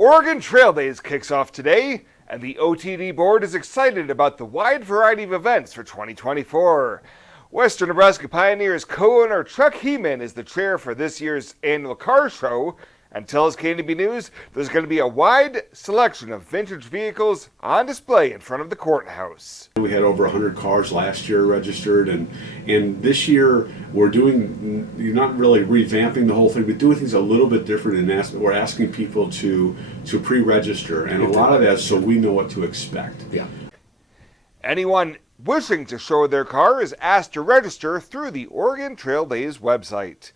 Oregon Trail Days kicks off today, and the OTD board is excited about the wide variety of events for 2024. Western Nebraska Pioneers co-owner Chuck Heeman is the chair for this year's annual car show, and tells KNB News there's going to be a wide selection of vintage vehicles on display in front of the courthouse. We had over 100 cars last year registered, and this year we're not really revamping the whole thing, but doing things a little bit different, and we're asking people to pre-register, and a lot of that so we know what to expect. Yeah. Anyone wishing to show their car is asked to register through the Oregon Trail Days website.